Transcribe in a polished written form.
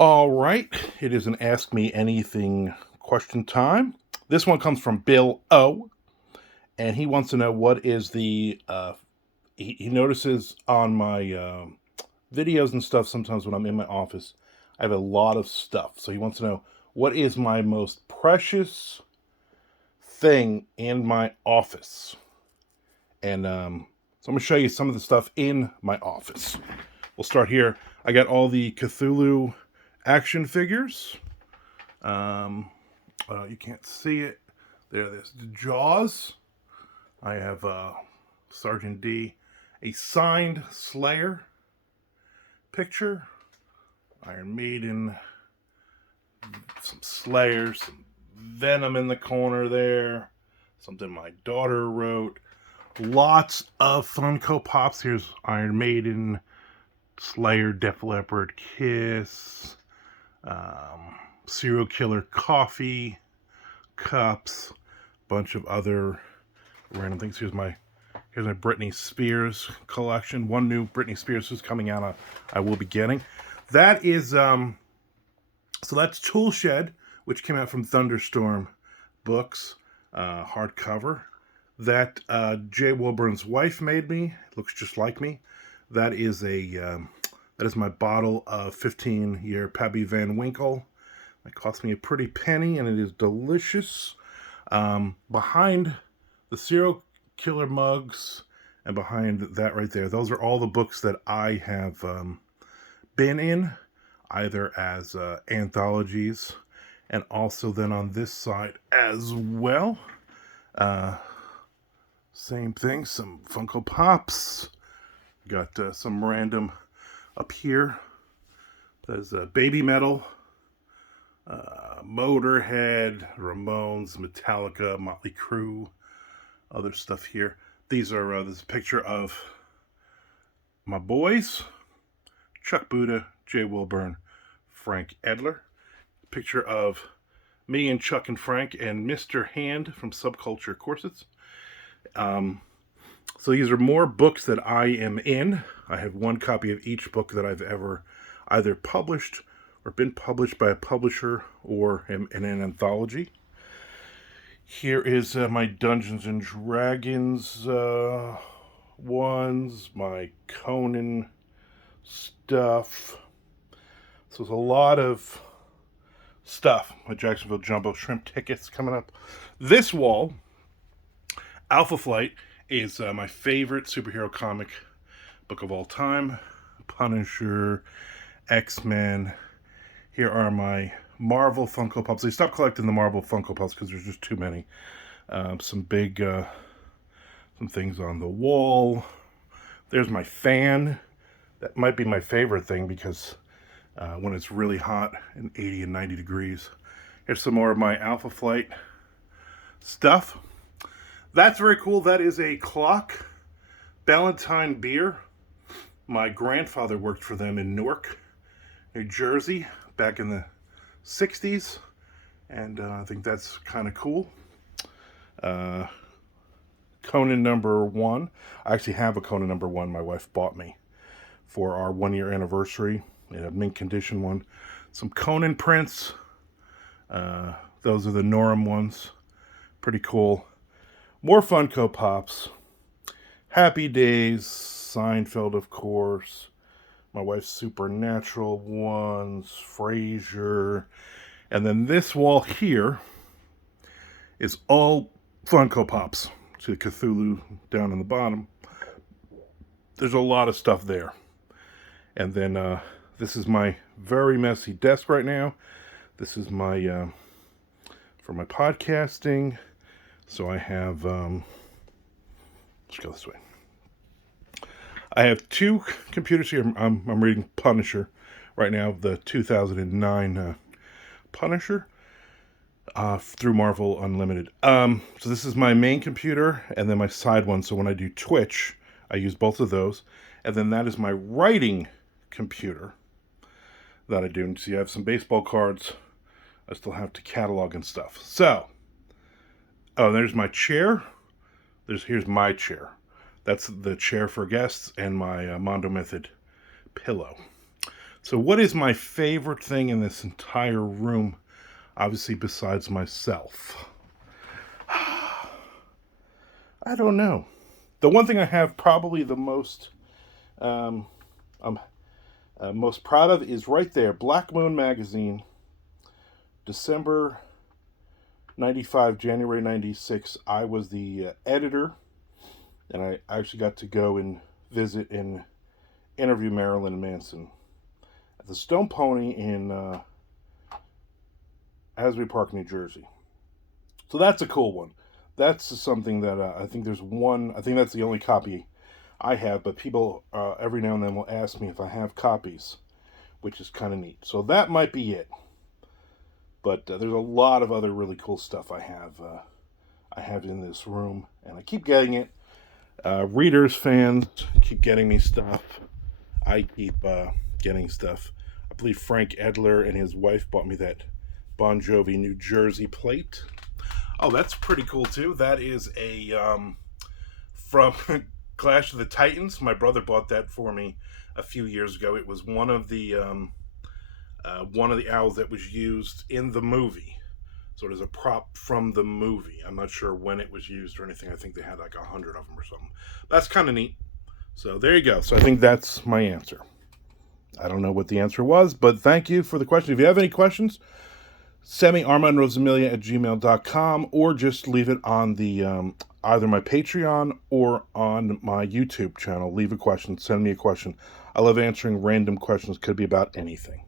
All right, it is an Ask Me Anything question time. This one comes from Bill O, and he wants to know what is the. He notices on my videos and stuff sometimes when I'm in my office, I have a lot of stuff. So he wants to know what is my most precious thing in my office. And so I'm going to show you some of the stuff in my office. We'll start here. I got all the Cthulhu action figures. You can't see it. There's the Jaws. I have Sergeant D, a signed Slayer picture, Iron Maiden, some Slayer, some Venom in the corner there, something my daughter wrote. Lots of Funko Pops. Here's Iron Maiden, Slayer, Def Leppard, Kiss, Serial Killer coffee, cups, bunch of other random things. Here's my Britney Spears collection. One new Britney Spears is coming out. I will be getting. That is so that's Tool Shed, which came out from Thunderstorm Books, hardcover. That Jay Wilburn's wife made me. It looks just like me. That is my bottle of 15-year Pappy Van Winkle. It cost me a pretty penny, and it is delicious. Behind the serial killer mugs and behind that right there, those are all the books that I have been in, either as anthologies and also then on this side as well. Same thing, some Funko Pops. Got some random up here. There's Baby Metal, Motorhead, Ramones, Metallica, Motley Crue, other stuff here. These are this is a picture of my boys, Chuck Buda, Jay Wilburn, Frank Edler. Picture of me and Chuck and Frank and Mr. Hand from Subculture Corsets. So these are more books that I am in. I have one copy of each book that I've ever either published or been published by a publisher or in an anthology. Here is my Dungeons and Dragons ones, my Conan stuff. So there's a lot of stuff. My Jacksonville Jumbo Shrimp tickets coming up. This wall, Alpha Flight, is my favorite superhero comic book of all time. Punisher, X-Men. Here are my Marvel Funko Pops. I stopped collecting the Marvel Funko Pops because there's just too many. Some big, some things on the wall. There's my fan. That might be my favorite thing because when it's really hot and 80 and 90 degrees. Here's some more of my Alpha Flight stuff. That's very cool. That is a clock. Ballantine Beer. My grandfather worked for them in Newark, New Jersey, back in the 60s. And I think that's kind of cool. Conan #1. I actually have a Conan #1 my wife bought me for our 1-year anniversary. In a mint condition one. Some Conan prints. Those are the Norm ones. Pretty cool. More Funko Pops. Happy Days. Seinfeld, of course. My wife's Supernatural ones. Frasier. And then this wall here is all Funko Pops. See the Cthulhu down in the bottom. There's a lot of stuff there. And then this is my very messy desk right now. This is my for my podcasting. So I have let's go this way. I have two computers here. I'm reading Punisher right now, the 2009 Punisher through Marvel Unlimited. So this is my main computer and then my side one. So when I do Twitch, I use both of those. And then that is my writing computer that I do. And see, I have some baseball cards. I still have to catalog and stuff. So, oh, there's my chair. Here's my chair. That's the chair for guests and my Mondo Method pillow. So what is my favorite thing in this entire room? Obviously, besides myself. I don't know. The one thing I have probably the most, I'm most proud of is right there, Black Moon Magazine, December 95, January 96. I was the editor, and I actually got to go and visit and interview Marilyn Manson at the Stone Pony in Asbury Park, New Jersey. So that's a cool one. That's something that I think there's one, I think that's the only copy I have, but people every now and then will ask me if I have copies, which is kind of neat. So that might be it. But there's a lot of other really cool stuff I have in this room, and I keep getting it. Readers, fans keep getting me stuff. I keep getting stuff. I believe Frank Edler and his wife bought me that Bon Jovi New Jersey plate. Oh, that's pretty cool too. That is a from Clash of the Titans. My brother bought that for me a few years ago. It was one of the owls that was used in the movie. So it is a prop from the movie. I'm not sure when it was used or anything. I think they had like 100 of them or something. That's kind of neat. So there you go. So I think that's my answer. I don't know what the answer was, but thank you for the question. If you have any questions, send me armandrosamilia@gmail.com, or just leave it on the either my Patreon or on my YouTube channel. Leave a question. Send me a question. I love answering random questions. Could be about anything.